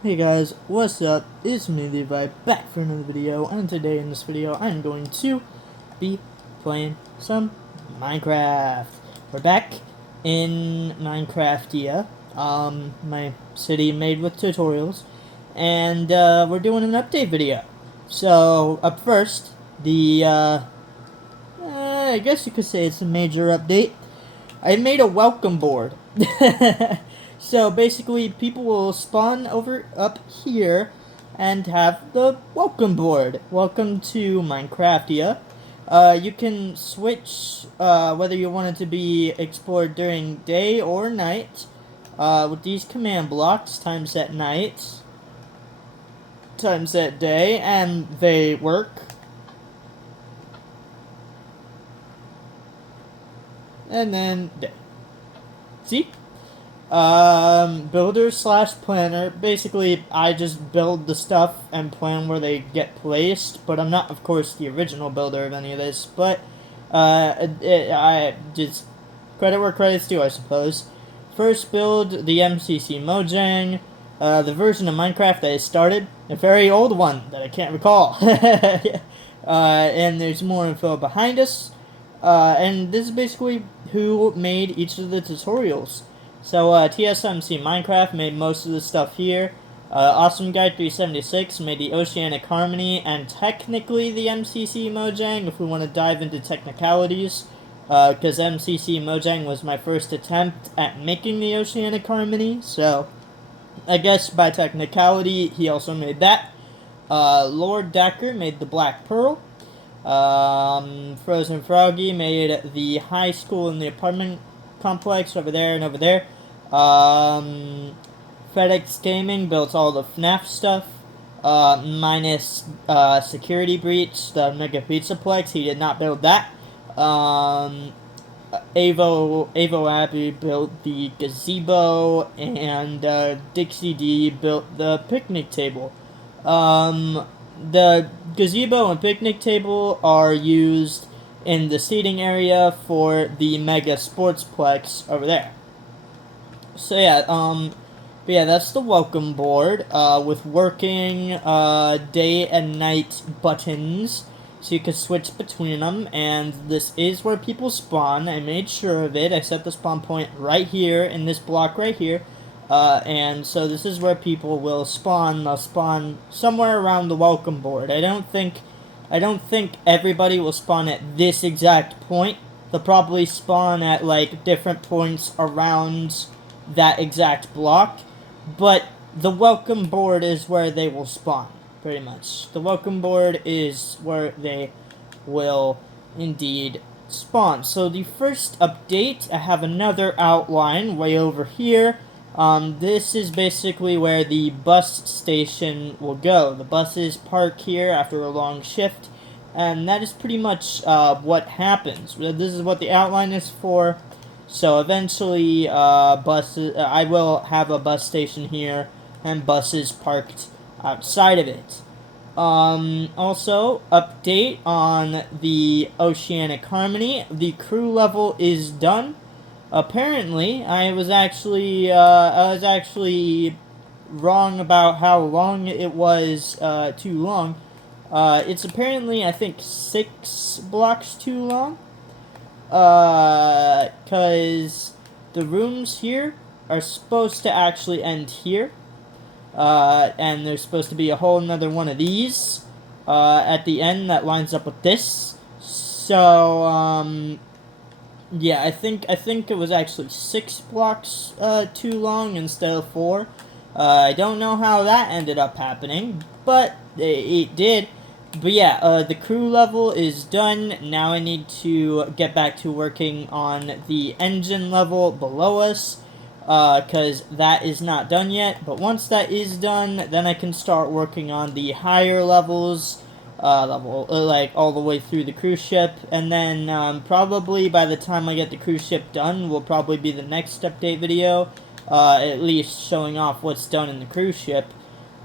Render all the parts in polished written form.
Hey guys, what's up? It's me, Levi, back for another video, and today in this video, I'm going to be playing some Minecraft. We're back in Minecraftia, my city made with tutorials, and, we're doing an update video. So, up first, I guess you could say it's a major update. I made a welcome board. So basically, people will spawn over up here and have the welcome board. Welcome to Minecraftia. You can switch whether you want it to be explored during day or night with these command blocks, times at night, times at day, and they work. And then day. See? Builder slash planner. Basically, I just build the stuff and plan where they get placed, but I'm not, of course, the original builder of any of this, but, I just, credit where credit's due, I suppose. First build, the MCC Mojang, the version of Minecraft that I started, a very old one that I can't recall. And there's more info behind us, and this is basically who made each of the tutorials. So, TSMC Minecraft made most of the stuff here. Awesome Guy 376 made the Oceanic Harmony and technically the MCC Mojang, if we want to dive into technicalities. Because MCC Mojang was my first attempt at making the Oceanic Harmony, so I guess by technicality, he also made that. Lord Decker made the Black Pearl. Frozen Froggy made the high school and the apartment complex over there and over there. FedEx Gaming built all the FNAF stuff, minus Security Breach, the Mega Pizzaplex. He did not build that. Avo Abbey built the gazebo, and Dixie D built the picnic table. The gazebo and picnic table are used in the seating area for the Mega Sportsplex over there. So yeah, but yeah, that's the welcome board, with working, day and night buttons, so you can switch between them, and this is where people spawn. I made sure of it. I set the spawn point right here, in this block right here, and so this is where people will spawn. They'll spawn somewhere around the welcome board. I don't think everybody will spawn at this exact point. They'll probably spawn at, like, different points around that exact block, but the welcome board is where they will spawn, pretty much. The welcome board is where they will indeed spawn. So the first update, I have another outline way over here. This is basically where the bus station will go. The buses park here after a long shift, and that is pretty much what happens. This is what the outline is for. So eventually, buses. I will have a bus station here, and buses parked outside of it. Also, update on the Oceanic Harmony. The crew level is done. Apparently, I was actually wrong about how long it was, too long. It's apparently, I think, 6 blocks too long. Because the rooms here are supposed to actually end here. And there's supposed to be a whole another one of these, at the end that lines up with this. So, yeah, I think it was actually 6 blocks, too long instead of 4. I don't know how that ended up happening, but it did. But yeah, the crew level is done. Now I need to get back to working on the engine level below us, because that is not done yet. But once that is done, then I can start working on the higher levels, like all the way through the cruise ship. And then probably by the time I get the cruise ship done will probably be the next update video, at least showing off what's done in the cruise ship.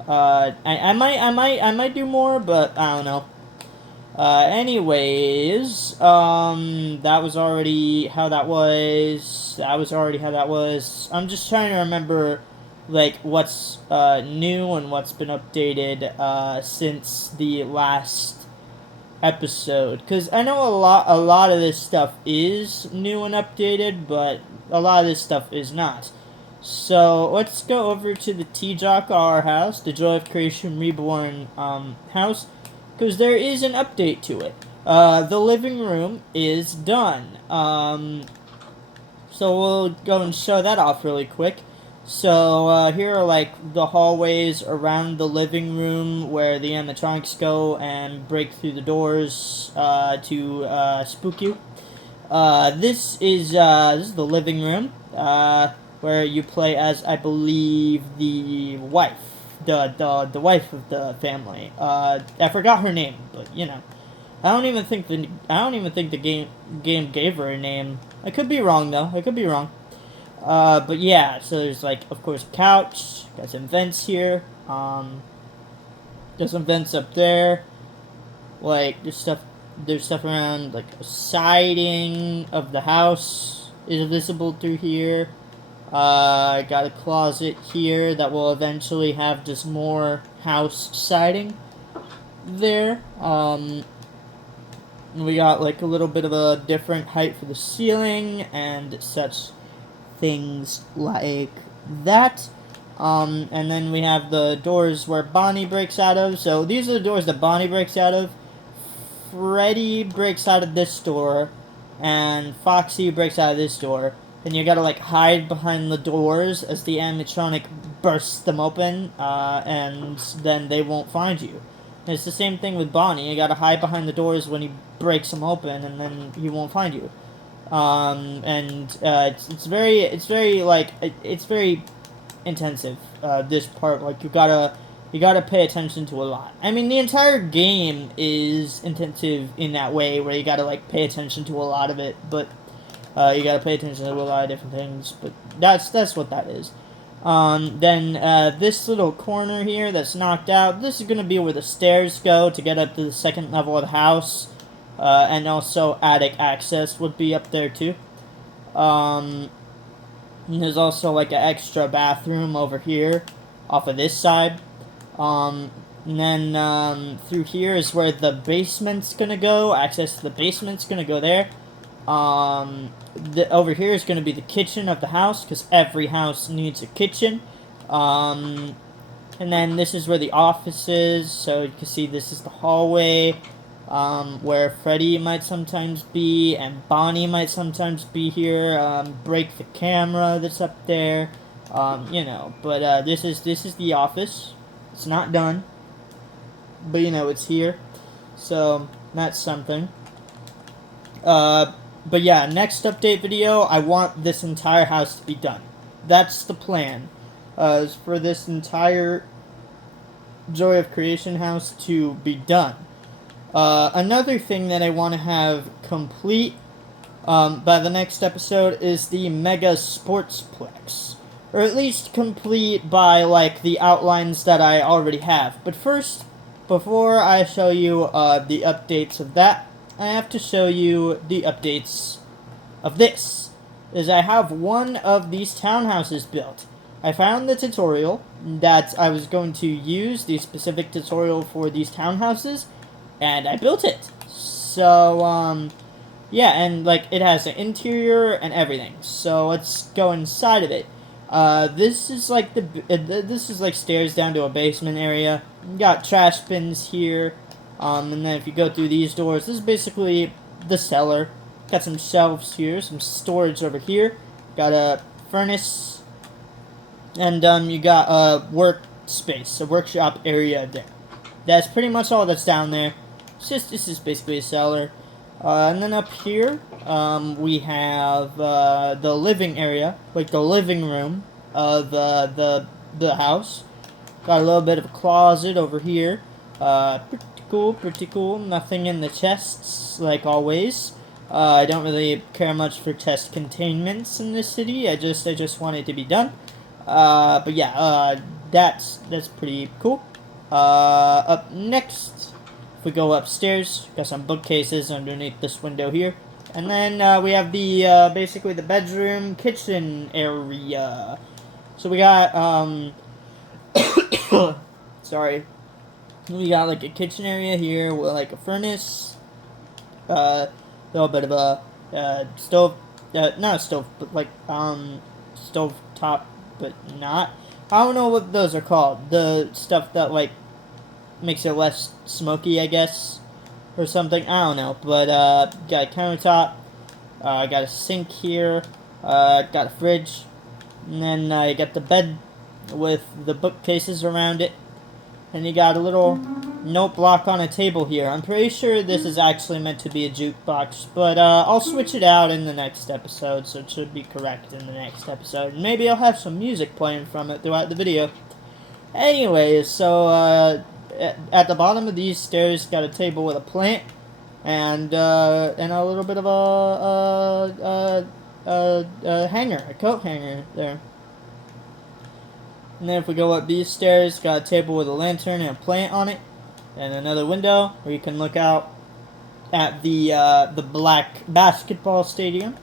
I might do more, but I don't know. Anyways, that was already how that was. That was already how that was. I'm just trying to remember like what's new and what's been updated since the last episode, because I know a lot of this stuff is new and updated, but a lot of this stuff is not. So let's go over to the T-Jock R house, the Joy of Creation Reborn house, because there is an update to it. The living room is done. So we'll go and show that off really quick. So here are like the hallways around the living room where the animatronics go and break through the doors to spook you. This is the living room where you play as, I believe, the wife, the wife of the family. I forgot her name, but you know. I don't even think the game gave her a name. I could be wrong though. I could be wrong. But yeah, so there's like, of course, a couch. Got some vents here. There's some vents up there. Like there's stuff around, like siding of the house is visible through here. Got a closet here that will eventually have just more house siding there. We got like a little bit of a different height for the ceiling and such things like that. And then we have the doors where Bonnie breaks out of. So these are the doors that Bonnie breaks out of. Freddy breaks out of this door, and Foxy breaks out of this door. And you gotta like hide behind the doors as the animatronic bursts them open, and then they won't find you. And it's the same thing with Bonnie. You gotta hide behind the doors when he breaks them open, and then he won't find you. It's very intensive. This part, like you gotta pay attention to a lot. I mean, the entire game is intensive in that way, where you gotta like pay attention to a lot of it, but you gotta pay attention to a lot of different things. But that's what that is. Then this little corner here that's knocked out, this is gonna be where the stairs go to get up to the second level of the house. And also attic access would be up there too. And there's also like an extra bathroom over here off of this side. And then through here is where the basement's gonna go. Access to the basement's gonna go there. Over here is gonna be the kitchen of the house, because every house needs a kitchen. And then this is where the office is. So you can see this is the hallway. Where Freddy might sometimes be, and Bonnie might sometimes be here, break the camera that's up there, you know, but, this is the office. It's not done, but, you know, it's here, so, that's something. But yeah, next update video, I want this entire house to be done. That's the plan, is for this entire Joy of Creation house to be done. Another thing that I want to have complete by the next episode is the Mega Sportsplex. Or at least complete by, like, the outlines that I already have. But first, before I show you the updates of that, I have to show you the updates of this. Is I have one of these townhouses built. I found the tutorial that I was going to use, the specific tutorial for these townhouses, and I built it. So, yeah, and, like, it has an interior and everything. So, let's go inside of it. This is, like, this is, like, stairs down to a basement area. You got trash bins here. And then if you go through these doors, this is basically the cellar. Got some shelves here, some storage over here. Got a furnace. And, you got a workspace, a workshop area there. That's pretty much all that's down there. This is basically a cellar. And then up here, we have the living area, like the living room of the house. Got a little bit of a closet over here. Pretty cool. Nothing in the chests, like always. I don't really care much for chest containments in this city. I just want it to be done. But yeah, that's pretty cool. Up next, if we go upstairs, got some bookcases underneath this window here. And then we have the basically the bedroom kitchen area. So we got, sorry. We got, like, a kitchen area here with, like, a furnace, a little bit of a, stove, not a stove, but, like, stove top, but not. I don't know what those are called. The stuff that, like, makes it less smoky, I guess, or something. I don't know. But, got a countertop. Got a sink here. Got a fridge. And then you got the bed with the bookcases around it. And you got a little note block on a table here. I'm pretty sure this is actually meant to be a jukebox, but I'll switch it out in the next episode, so it should be correct in the next episode. And maybe I'll have some music playing from it throughout the video. Anyways, so at the bottom of these stairs, got a table with a plant, and a little bit of a hanger, a coat hanger there. And then if we go up these stairs, got a table with a lantern and a plant on it, and another window where you can look out at the black basketball stadium.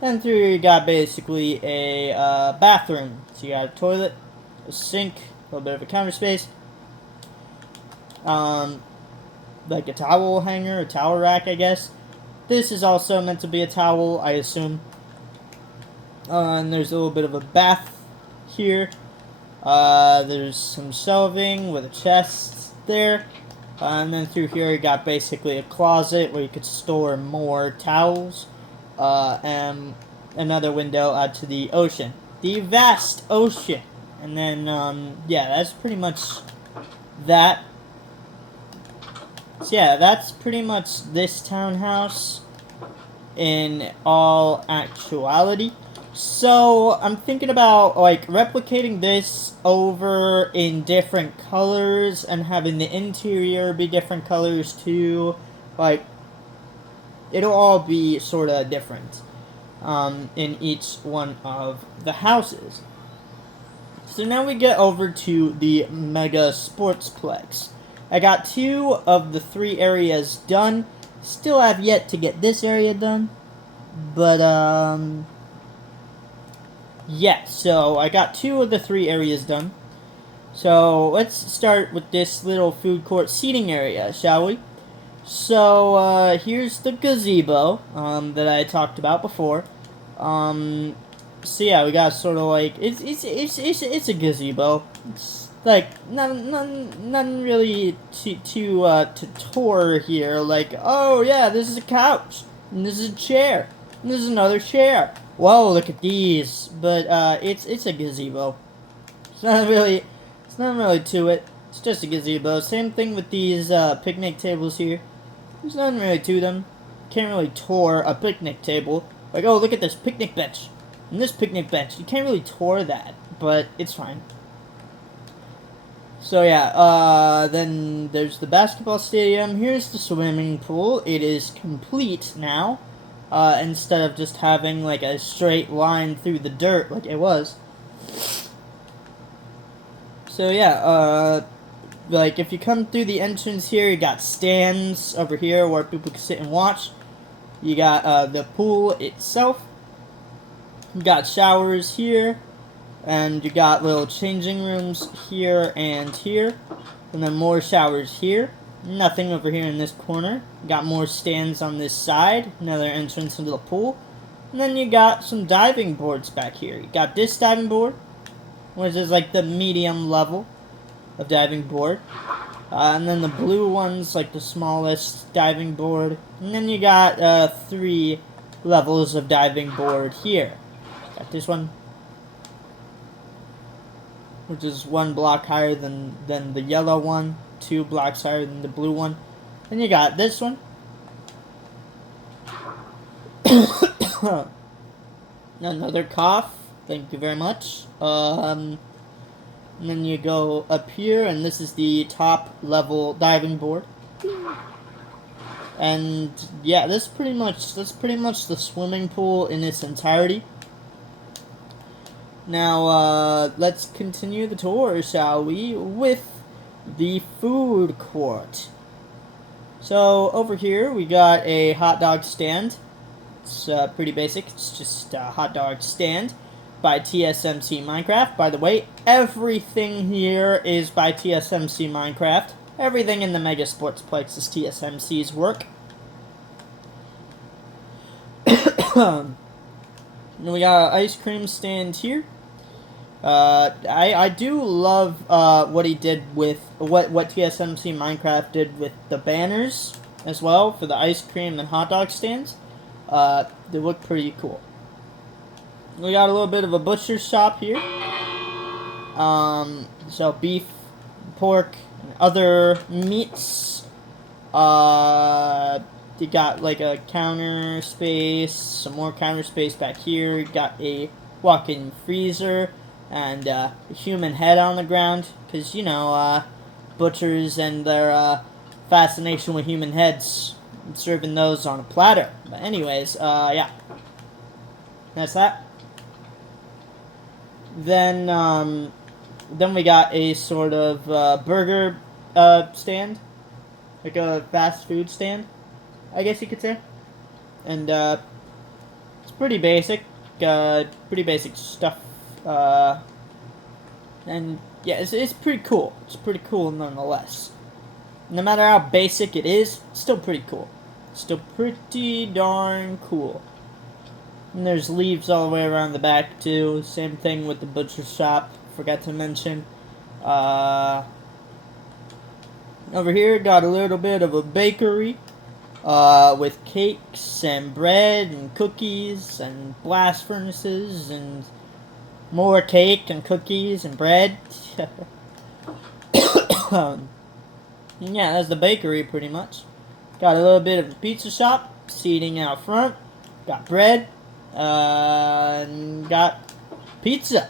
And through here you got basically a bathroom. So you got a toilet, a sink, a little bit of a counter space, like a towel hanger, a towel rack, I guess. This is also meant to be a towel, I assume. And there's a little bit of a bath here. There's some shelving with a chest there. And then through here you got basically a closet where you could store more towels. And another window out to the ocean. The vast ocean. And then, yeah, that's pretty much that. So yeah, that's pretty much this townhouse in all actuality. So I'm thinking about, like, replicating this over in different colors and having the interior be different colors too. Like, it'll all be sort of different in each one of the houses. So now we get over to the Mega Sportsplex. I got 2 of the 3 areas done. Still have yet to get this area done. But, yeah, so I got 2 of the 3 areas done. So let's start with this little food court seating area, shall we? So, here's the gazebo, that I talked about before. So yeah, we got sort of like, it's a gazebo. It's like, nothing really to tour here. Like, oh yeah, this is a couch, and this is a chair, and this is another chair. Whoa, look at these. But, it's a gazebo. It's not really to it. It's just a gazebo. Same thing with these, picnic tables here. There's nothing really to them. Can't really tour a picnic table. Like, oh, look at this picnic bench. And this picnic bench. You can't really tour that, but it's fine. So, yeah, then there's the basketball stadium. Here's the swimming pool. It is complete now. Instead of just having, like, a straight line through the dirt like it was. So, yeah, like, if you come through the entrance here, you got stands over here where people can sit and watch. You got, the pool itself. You got showers here. And you got little changing rooms here and here. And then more showers here. Nothing over here in this corner. Got more stands on this side. Another entrance into the pool. And then you got some diving boards back here. You got this diving board, which is like the medium level of diving board. And then the blue one's like the smallest diving board. And then you got 3 levels of diving board here. Got this one, which is 1 block higher than the yellow one. 2 blocks higher than the blue one. Then you got this one. Another cough. Thank you very much. And then you go up here, and this is the top level diving board. And yeah, that's pretty much the swimming pool in its entirety. Now let's continue the tour, shall we, with the food court. So over here we got a hot dog stand. It's pretty basic. It's just a hot dog stand. by TSMC Minecraft. By the way, everything here is by TSMC Minecraft. Everything in the Mega Sportsplex is TSMC's work. We got an ice cream stand here. I do love what he did with what TSMC Minecraft did with the banners as well for the ice cream and hot dog stands. They look pretty cool. We got a little bit of a butcher's shop here. So beef, pork, and other meats. You got like a counter space, some more counter space back here. You got a walk-in freezer and a human head on the ground, because you know, butchers and their fascination with human heads, serving those on a platter. But anyways, yeah, that's that. Then we got a sort of burger stand, like a fast food stand, I guess you could say. And it's pretty basic stuff. And yeah, it's pretty cool. It's pretty cool nonetheless. No matter how basic it is, it's still pretty cool. Still pretty darn cool. And there's leaves all the way around the back too. Same thing with the butcher shop. Forgot to mention. Over here, got a little bit of a bakery. With cakes and bread and cookies and blast furnaces and more cake and cookies and bread. Yeah, that's the bakery pretty much. Got a little bit of a pizza shop, seating out front. Got bread. And got pizza.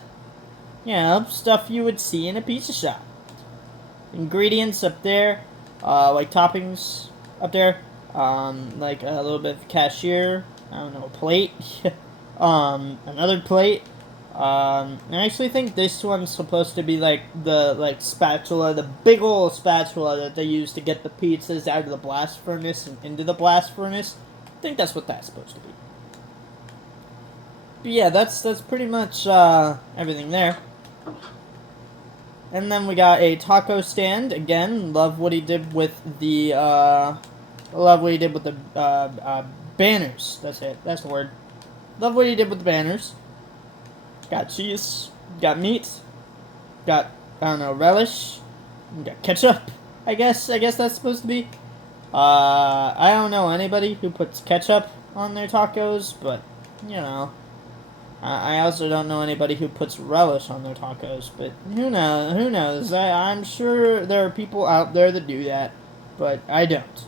You know, stuff you would see in a pizza shop. Ingredients up there. Like toppings up there. Like a little bit of cashier. I don't know, a plate. Another plate. I actually think this one's supposed to be like the spatula, the big old spatula that they use to get the pizzas out of the blast furnace and into the blast furnace. I think that's what that's supposed to be. But yeah, that's pretty much everything there. And then we got a taco stand again. Love what he did with the banners. That's it. That's the word. Love what he did with the banners. Got cheese, got meat, got, I don't know, relish, got ketchup, I guess that's supposed to be. I don't know anybody who puts ketchup on their tacos, but, you know. I also don't know anybody who puts relish on their tacos, but who knows, I'm sure there are people out there that do that, but I don't.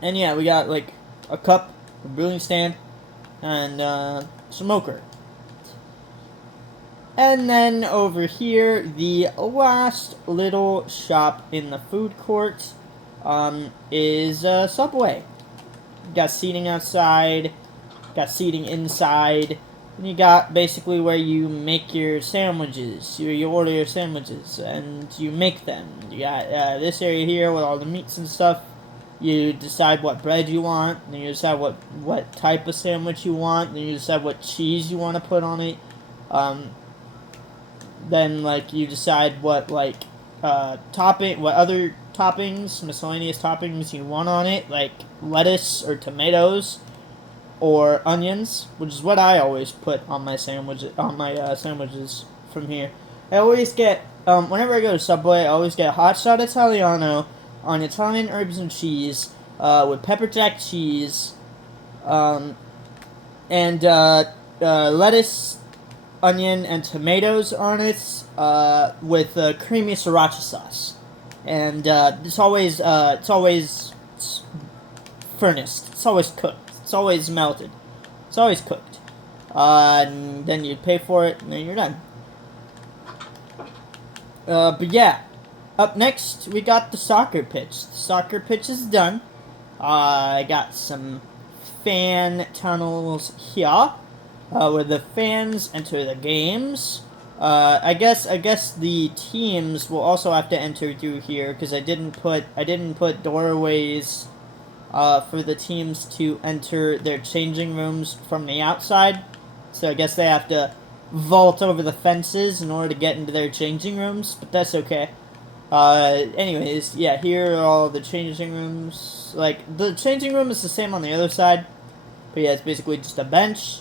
And yeah, we got, like, a cup, a brewing stand, and smoker. And then over here, the last little shop in the food court is Subway. Got seating outside, got seating inside, and you got basically where you make your sandwiches. You order your sandwiches, and you make them. You got this area here with all the meats and stuff. You decide what bread you want, then you decide what type of sandwich you want, then you decide what cheese you want to put on it. Then, like, you decide what, like, what other toppings, miscellaneous toppings you want on it, like lettuce or tomatoes or onions, which is what I always put on my sandwiches from here. I always get, whenever I go to Subway, I always get hot shot Italiano on Italian herbs and cheese, with pepper jack cheese, and lettuce, onion, and tomatoes on it, with creamy sriracha sauce. And it's always furnaced. It's always cooked. It's always melted. It's always cooked. And then you pay for it, and then you're done. But yeah. Up next, we got the soccer pitch. The soccer pitch is done. I got some fan tunnels here, where the fans enter the games. I guess the teams will also have to enter through here, because I didn't put doorways for the teams to enter their changing rooms from the outside. So I guess they have to vault over the fences in order to get into their changing rooms, but that's okay. Anyways, yeah, here are all the changing rooms. Like, the changing room is the same on the other side, but yeah, it's basically just a bench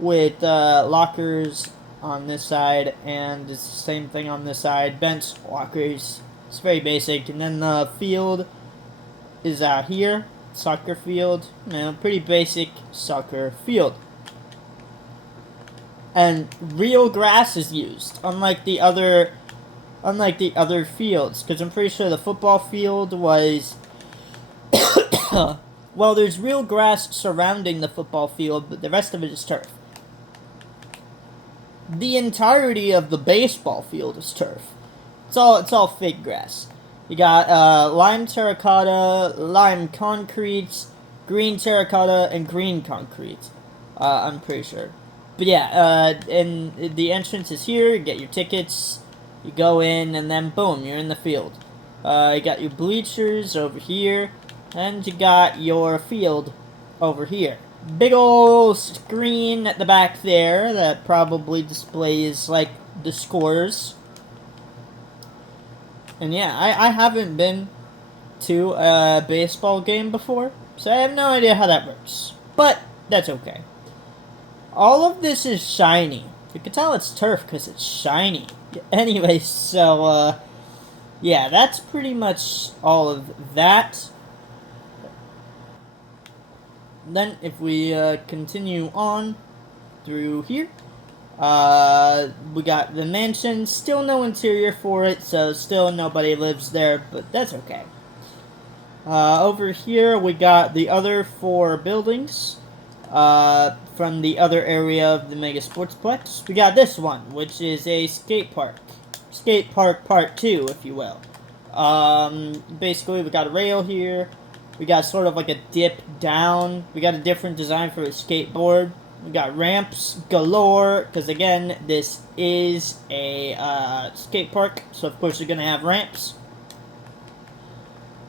with lockers on this side, and it's the same thing on this side. Bench, lockers. It's very basic. And then the field is out here. Soccer field. You know, pretty basic soccer field. And real grass is used, unlike the other fields, because I'm pretty sure the football field was well, there's real grass surrounding the football field, but the rest of it is turf. The entirety of the baseball field is turf. It's all fake grass. You got lime terracotta, lime concrete, green terracotta, and green concrete. I'm pretty sure. But yeah, and the entrance is here. You get your tickets. You go in, and then boom, you're in the field. You got your bleachers over here, and you got your field over here. Big ol' screen at the back there that probably displays, like, the scores. And yeah, I haven't been to a baseball game before, so I have no idea how that works. But that's okay. All of this is shiny. You can tell it's turf because it's shiny. Anyway, so, yeah, that's pretty much all of that. Then, if we continue on through here, we got the mansion. Still no interior for it, so still nobody lives there, but that's okay. Over here, we got the other 4 buildings from the other area of the Mega Sportsplex. We got this one, which is a skate park. Skate park part 2, if you will. Basically, we got a rail here. We got sort of like a dip down. We got a different design for a skateboard. We got ramps galore, because again, this is a skate park, so of course you're going to have ramps.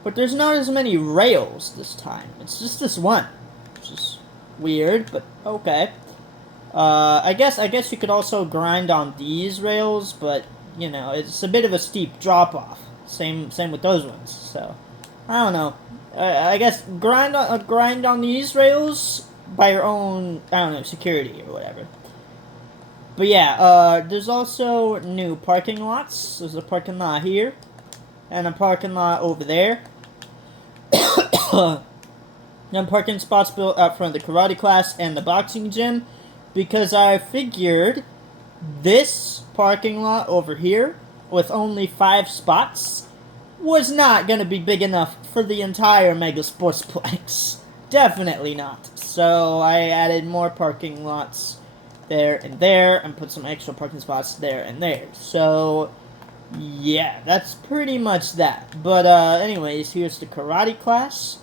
But there's not as many rails this time. It's just this one, which is weird, but okay. I guess you could also grind on these rails, but, you know, it's a bit of a steep drop-off. Same with those ones, so I don't know. I guess grind on these rails by your own, I don't know, security or whatever. But yeah, there's also new parking lots. There's a parking lot here, and a parking lot over there. And parking spots built out front of the karate class and the boxing gym, because I figured this parking lot over here, with only 5 spots, was not going to be big enough for the entire Mega Sportsplex. Definitely not. So I added more parking lots there, and put some extra parking spots there and there. So, yeah, that's pretty much that. But, anyways, here's the karate class.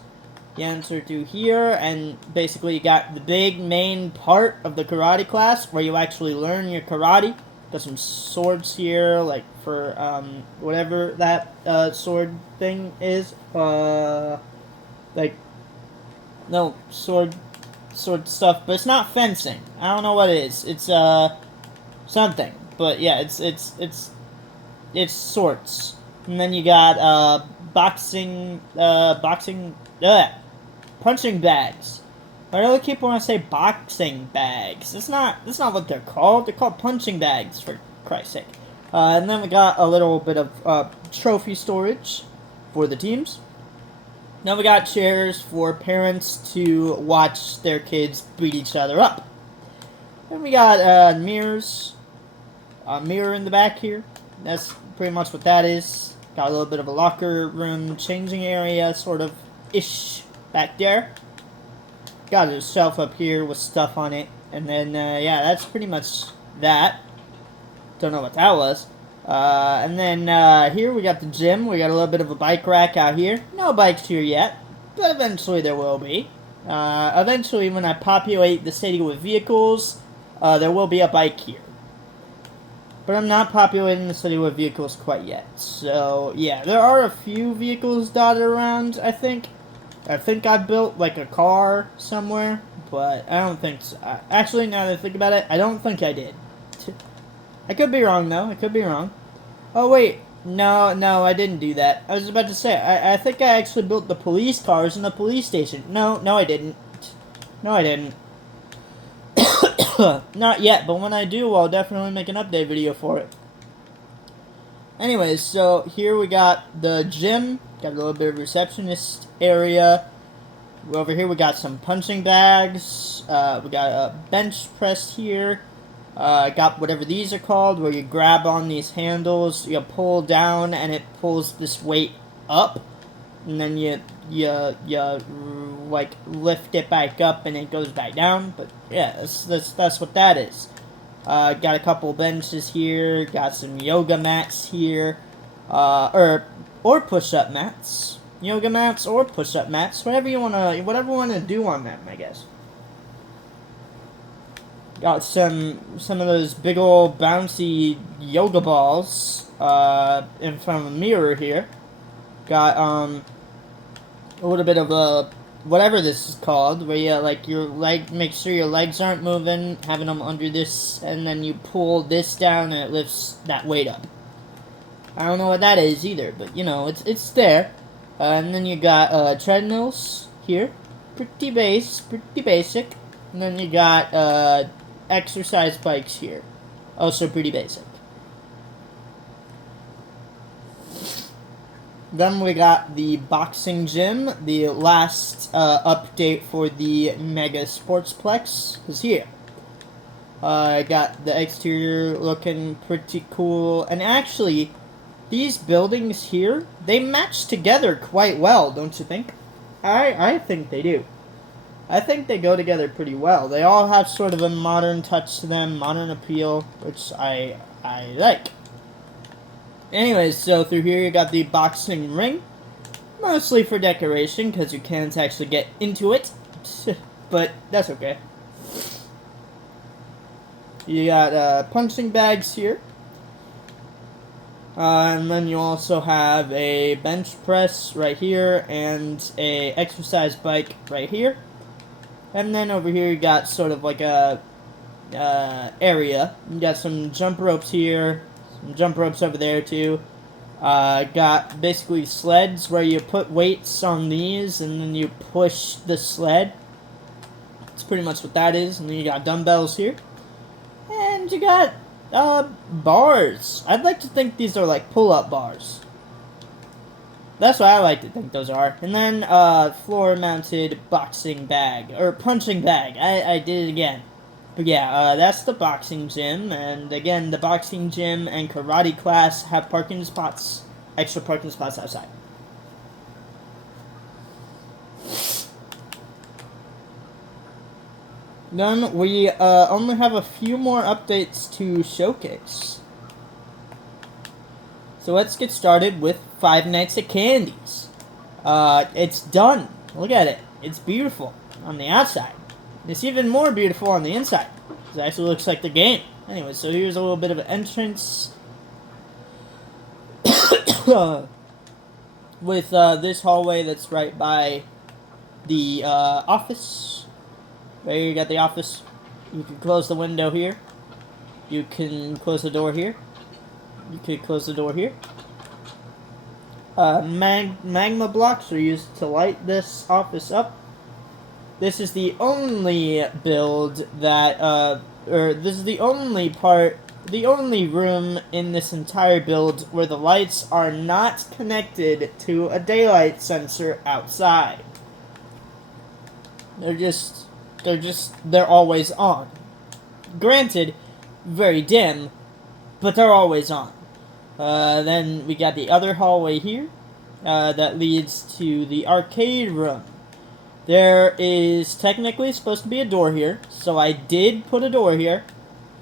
You enter through here, and basically you got the big main part of the karate class, where you actually learn your karate. Got some swords here, like, for, whatever that, sword thing is. Like, no, sword stuff, but it's not fencing. I don't know what it is. It's, something. But, yeah, it's swords. And then you got, punching bags. I really keep wanting to say boxing bags. That's not what they're called. They're called punching bags, for Christ's sake. And then we got a little bit of trophy storage for the teams. Now we got chairs for parents to watch their kids beat each other up. Then we got mirrors. A mirror in the back here. That's pretty much what that is. Got a little bit of a locker room changing area, sort of ish, back there. Got a shelf up here with stuff on it. And then, yeah, that's pretty much that. Don't know what that was. And then, here we got the gym. We got a little bit of a bike rack out here. No bikes here yet, but eventually there will be. Eventually, when I populate the stadium with vehicles, there will be a bike here. But I'm not populating the city with vehicles quite yet. So, yeah, there are a few vehicles dotted around, I think. I think I built like a car somewhere, but I don't think so. Actually, now that I think about it, I don't think I did. I could be wrong though. I could be wrong. Oh wait, no, I didn't do that. I was about to say, I think I actually built the police cars in the police station. No, I didn't. No, I didn't. Not yet, but when I do, I'll definitely make an update video for it. Anyways, so here we got the gym. Got a little bit of receptionist area. Over here we got some punching bags. We got a bench press here. Got whatever these are called, where you grab on these handles, you pull down, and it pulls this weight up, and then you like lift it back up, and it goes back down. But yeah, that's what that is. Got a couple benches here. Got some yoga mats here, or push-up mats. Yoga mats or push-up mats, whatever you wanna do on them, I guess. Got some of those big old bouncy yoga balls in front of a mirror here. Got a little bit of a whatever this is called, where you like your leg, make sure your legs aren't moving, having them under this, and then you pull this down and it lifts that weight up. I don't know what that is either, but you know it's there. And then you got treadmills here, pretty basic. And then you got exercise bikes here, also pretty basic. Then we got the boxing gym. The last update for the Mega Sportsplex is here. I got the exterior looking pretty cool, and actually, these buildings here, they match together quite well, don't you think? I think they do. I think they go together pretty well. They all have sort of a modern touch to them, modern appeal, which I like. Anyways, so through here you got the boxing ring. Mostly for decoration, because you can't actually get into it. But that's okay. You got punching bags here. And then you also have a bench press right here, and a exercise bike right here. And then over here you got sort of like a area. You got some jump ropes here, some jump ropes over there too. Got basically sleds where you put weights on these and then you push the sled. That's pretty much what that is. And then you got dumbbells here. And you got bars. I'd like to think these are like pull-up bars. That's what I like to think those are. And then, floor-mounted boxing bag. Or punching bag. I did it again. But yeah, that's the boxing gym. And again, the boxing gym and karate class have parking spots. Extra parking spots outside. Then we, only have a few more updates to showcase. So let's get started with Five Nights at Candy's. It's done. Look at it. It's beautiful on the outside. It's even more beautiful on the inside. It actually looks like the game. Anyway, so here's a little bit of an entrance. With this hallway that's right by the office. Right here you got the office. You can close the window here. You can close the door here. You could close the door here. Magma blocks are used to light this office up. This is the only build that, this is the only room in this entire build where the lights are not connected to a daylight sensor outside. They're always on. Granted, very dim, but they're always on. Then we got the other hallway here, that leads to the arcade room. There is technically supposed to be a door here, so I did put a door here.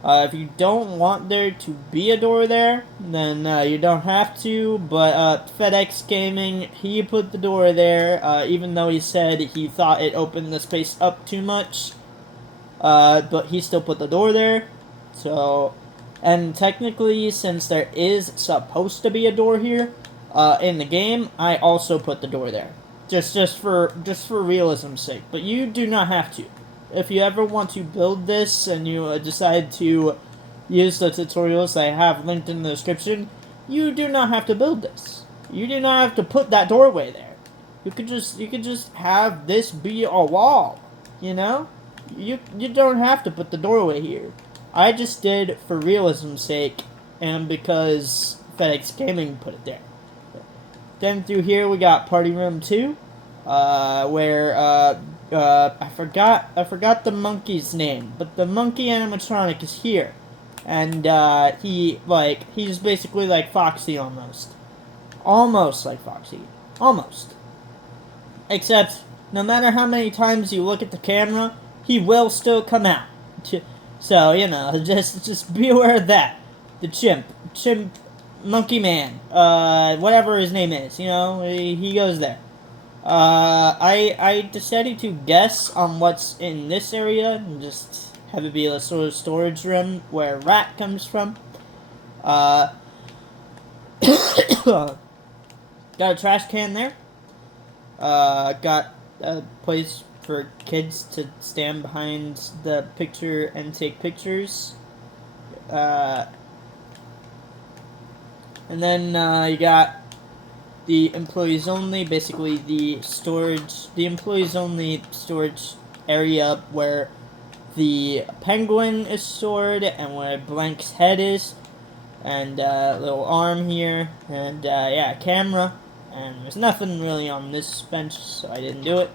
If you don't want there to be a door there, then you don't have to, but FedEx Gaming, he put the door there, even though he said he thought it opened the space up too much, but he still put the door there. So, and technically, since there is supposed to be a door here in the game, I also put the door there. just for realism's sake. But you do not have to. If you ever want to build this and you decide to use the tutorials I have linked in the description, you do not have to build this. You do not have to put that doorway there. You could just have this be a wall, you know? You don't have to put the doorway here. I just did for realism's sake and because FedEx Gaming put it there. Then through here we got Party Room 2, where I forgot the monkey's name, but the monkey animatronic is here. And he's basically like Foxy almost. Almost like Foxy. Almost. Except, no matter how many times you look at the camera, he will still come out. So, you know, just be aware of that. The chimp, monkey man, whatever his name is, you know, he goes there. I decided to guess on what's in this area, and just have it be a sort of storage room where Rat comes from. Got a trash can there. Got a place for kids to stand behind the picture and take pictures. And then you got the employees only, basically the employees only storage area where the penguin is stored and where Blank's head is, and a little arm here, and yeah, camera. And there's nothing really on this bench, so I didn't do it.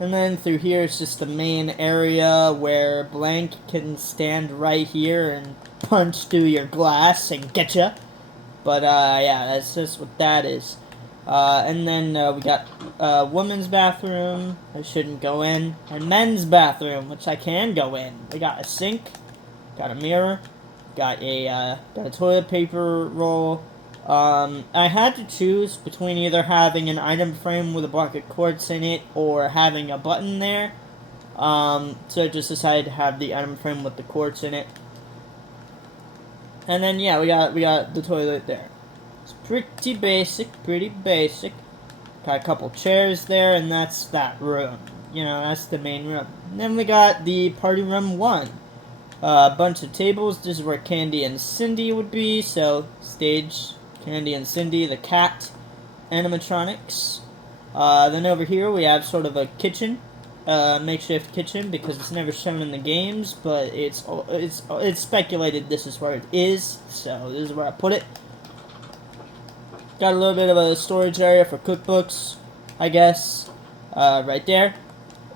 And then through here is just the main area where Blank can stand right here and punch through your glass and get ya. But yeah, that's just what that is. And then we got women's bathroom, I shouldn't go in, and men's bathroom, which I can go in. We got a sink, got a mirror, got a toilet paper roll. I had to choose between either having an item frame with a block of quartz in it or having a button there. So I just decided to have the item frame with the quartz in it. And then yeah, we got the toilet there. It's pretty basic. Got a couple chairs there, and that's that room. You know, that's the main room. And then we got the Party Room 1. A bunch of tables. This is where Candy and Cindy would be. So stage. Candy and Cindy, the cat animatronics. Then over here we have sort of a kitchen, makeshift kitchen, because it's never shown in the games, but it's speculated this is where it is, so this is where I put it. Got a little bit of a storage area for cookbooks, I guess, right there,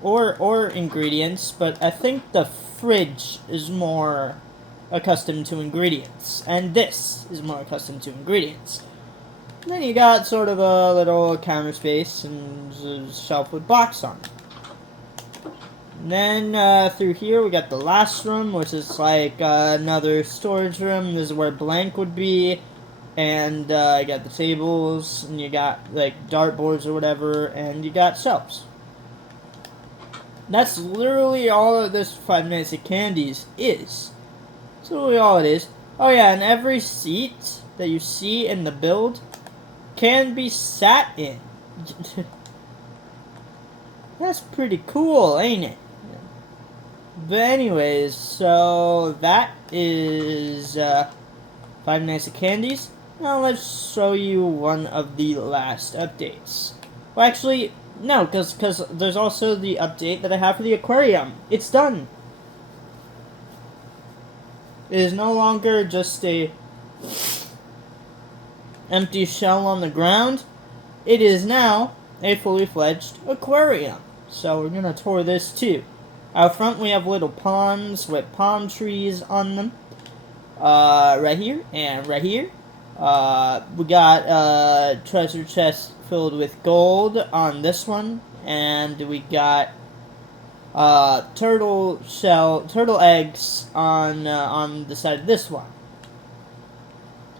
or ingredients, but I think the fridge is more accustomed to ingredients, and this is more accustomed to ingredients. And then you got sort of a little counter space and a shelf with box on it. And then through here we got the last room, which is like another storage room. This is where Blank would be, and you got the tables, and you got like dartboards or whatever, and you got shelves. That's literally all of this 5 Nights at Candy's is. That's literally all it is. Oh yeah, and every seat that you see in the build can be sat in. That's pretty cool, ain't it? But anyways, so that is 5 Nights at Candy's. Now let's show you one of the last updates. Well, actually, no, because there's also the update that I have for the aquarium. It's done. It is no longer just a empty shell on the ground. It is now a fully fledged aquarium. So we're gonna tour this too. Out front we have little ponds with palm trees on them. Right here and right here. We got a treasure chest filled with gold on this one, and we got turtle eggs on the side of this one.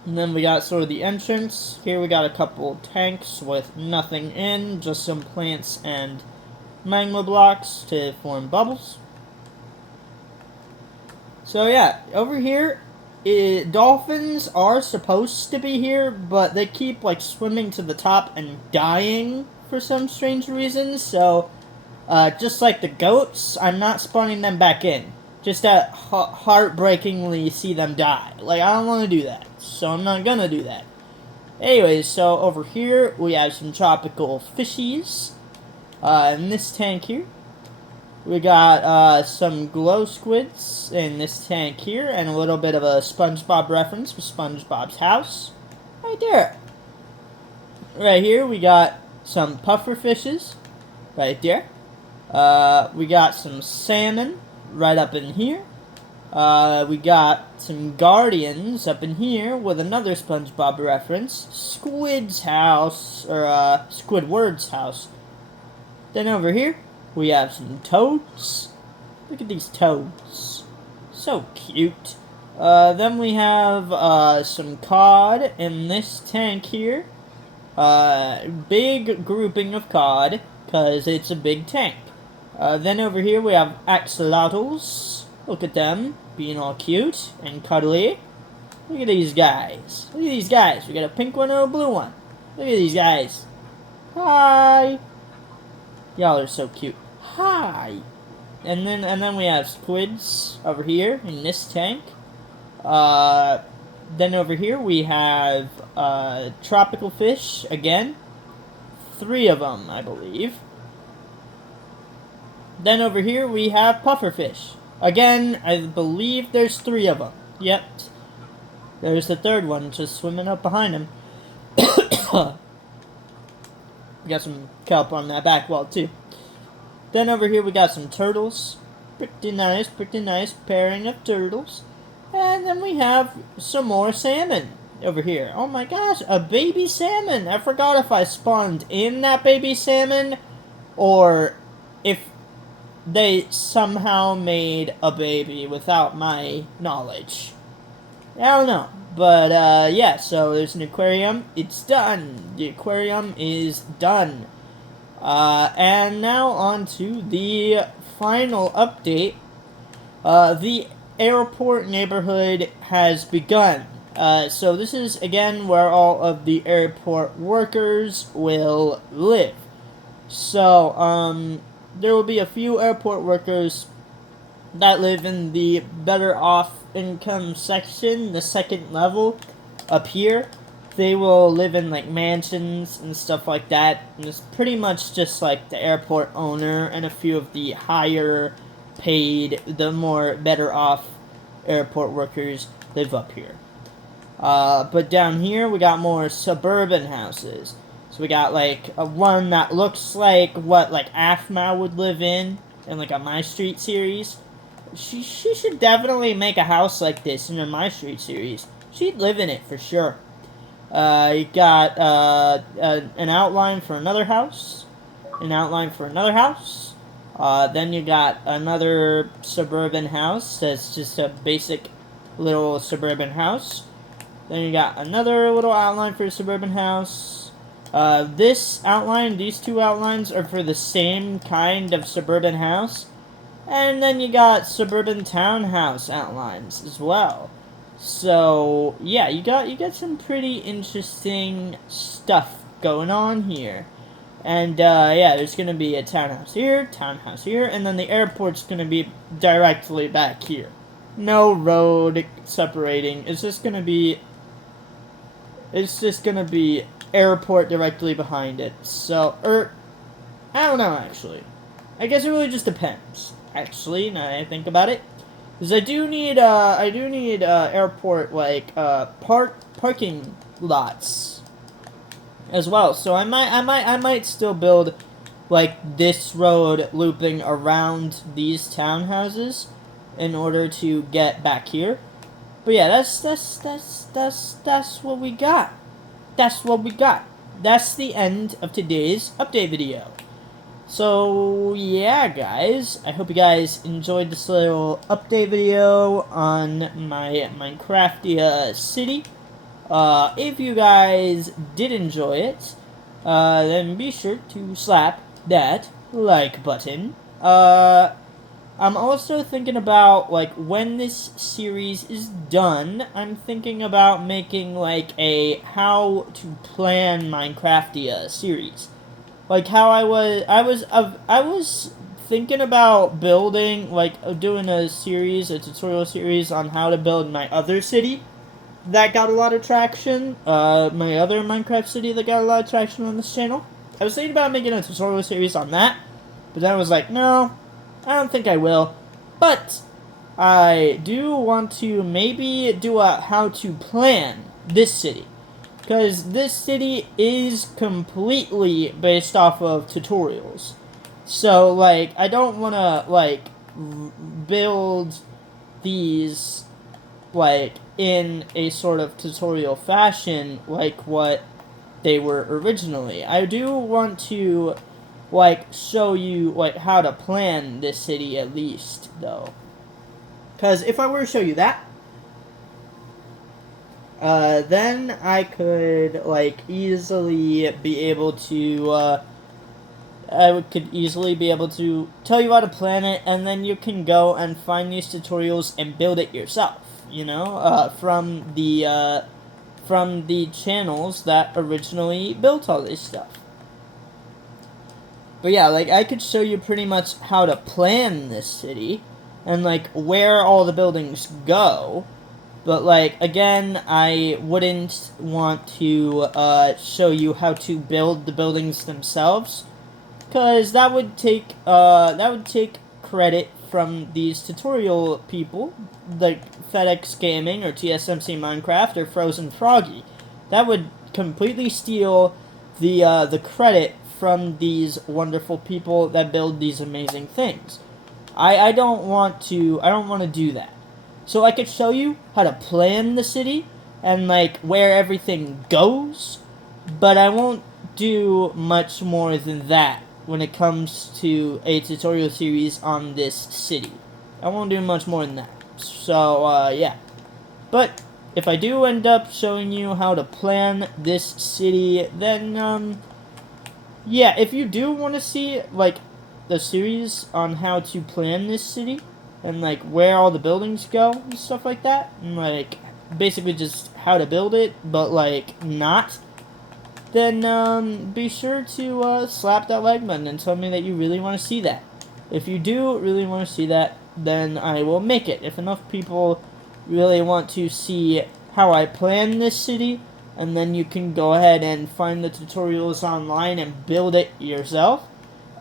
And then we got sort of the entrance. Here we got a couple tanks with nothing in, just some plants and magma blocks to form bubbles. So yeah, over here dolphins are supposed to be here, but they keep like swimming to the top and dying for some strange reason. So, just like the goats, I'm not spawning them back in. Just to heartbreakingly see them die. Like, I don't want to do that, so I'm not gonna do that. Anyways, so over here we have some tropical fishies. In this tank here, we got some glow squids in this tank here, and a little bit of a SpongeBob reference with SpongeBob's house. Right there. Right here, we got some puffer fishes. Right there. We got some salmon right up in here. We got some guardians up in here with another SpongeBob reference. Squid's house, or Squidward's house. Then over here, we have some toads. Look at these toads. So cute. Then we have some cod in this tank here. Big grouping of cod, because it's a big tank. Then over here we have axolotls. Look at them, being all cute and cuddly. Look at these guys. Look at these guys. We got a pink one and a blue one. Look at these guys. Hi. Y'all are so cute. Hi. And then we have squids over here in this tank. Then over here we have tropical fish again. 3 of them, I believe. Then over here we have pufferfish. Again, I believe there's 3 of them. Yep. There's the 3rd one just swimming up behind him. We got some kelp on that back wall too. Then over here we got some turtles. Pretty nice pairing of turtles. And then we have some more salmon over here. Oh my gosh, a baby salmon. I forgot if I spawned in that baby salmon or if they somehow made a baby without my knowledge. I don't know. But, yeah, so there's an aquarium. It's done. The aquarium is done. And now on to the final update. The airport neighborhood has begun. So this is, again, where all of the airport workers will live. So, there will be a few airport workers that live in the better off income section, the 2nd level up here. They will live in like mansions and stuff like that, and it's pretty much just like the airport owner and a few of the higher paid, the more better off airport workers live up here. But down here we got more suburban houses. So we got like a one that looks like what like Afma would live in like a My Street series. She should definitely make a house like this in a My Street series. She'd live in it for sure. You got an outline for another house, an outline for another house. Then you got another suburban house that's just a basic little suburban house. Then you got another little outline for a suburban house. This outline, these 2 outlines are for the same kind of suburban house. And then you got suburban townhouse outlines as well. So, yeah, you got some pretty interesting stuff going on here. And, yeah, there's going to be a townhouse here, and then the airport's going to be directly back here. No road separating. It's just going to be airport directly behind it. So, I don't know, actually. I guess it really just depends. Actually, now that I think about it, because I do need airport like parking lots as well. So I might still build like this road looping around these townhouses in order to get back here. But yeah, that's what we got. That's what we got. That's the end of today's update video. So, yeah, guys, I hope you guys enjoyed this little update video on my Minecraftia city. If you guys did enjoy it, then be sure to slap that like button. I'm also thinking about, like, when this series is done, I'm thinking about making, like, a how to plan Minecraftia series. Like, how I was thinking about building, like, doing a tutorial series on how to build my other city that got a lot of traction, my other Minecraft city that got a lot of traction on this channel. I was thinking about making a tutorial series on that, but then I was like, no, I don't think I will. But I do want to maybe do a how to plan this city. Because this city is completely based off of tutorials. So, like, I don't want to, like, build these, like, in a sort of tutorial fashion like what they were originally. I do want to, like, show you, like, how to plan this city at least, though. Because if I were to show you that, then I could, like, easily be able to, could easily be able to tell you how to plan it, and then you can go and find these tutorials and build it yourself, you know, from the channels that originally built all this stuff. But yeah, like, I could show you pretty much how to plan this city, and, like, where all the buildings go. But, like, again, I wouldn't want to show you how to build the buildings themselves, because that would take credit from these tutorial people, like FedEx Gaming or TSMC Minecraft or Frozen Froggy. That would completely steal the credit from these wonderful people that build these amazing things. I don't want to do that. So I could show you how to plan the city and, like, where everything goes, but I won't do much more than that when it comes to a tutorial series on this city. I won't do much more than that. So, yeah. But if I do end up showing you how to plan this city, then, yeah, if you do want to see, like, the series on how to plan this city, and, like, where all the buildings go and stuff like that, and, like, basically just how to build it, but, like, not, then, be sure to, slap that like button and tell me that you really want to see that. If you do really want to see that, then I will make it. If enough people really want to see how I plan this city, and then you can go ahead and find the tutorials online and build it yourself.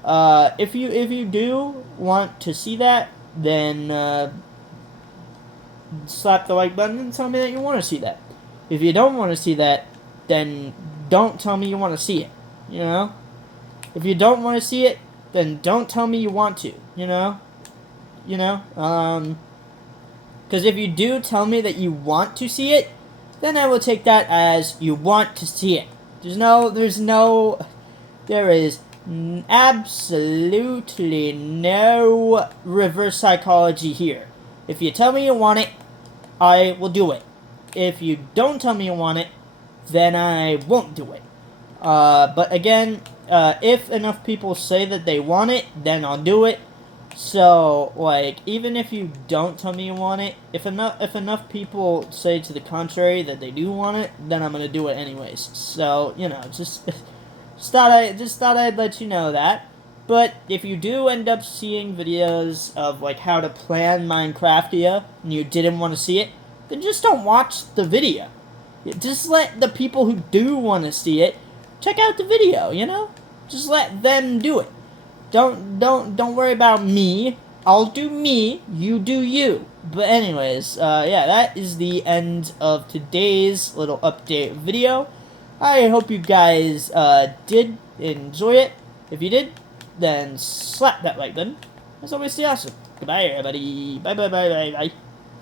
If you do want to see that, then slap the like button and tell me that you want to see that. If you don't want to see that, then don't tell me you want to see it, you know? If you don't want to see it, then don't tell me you want to, you know? Because if you do tell me that you want to see it, then I will take that as you want to see it. There is absolutely no reverse psychology here. If you tell me you want it, I will do it. If you don't tell me you want it, then I won't do it. But again, if enough people say that they want it, then I'll do it. So, like, even if you don't tell me you want it, if enough people say to the contrary that they do want it, then I'm gonna do it anyways. So, you know, just thought I'd let you know that. But if you do end up seeing videos of, like, how to plan Minecraftia and you didn't want to see it, then just don't watch the video. Just let the people who do want to see it check out the video, you know? Just let them do it. Don't worry about me. I'll do me, you do you. But anyways, yeah, that is the end of today's little update video. I hope you guys did enjoy it. If you did, then slap that like button. As always, stay awesome. Goodbye, everybody. Bye, bye, bye, bye, bye.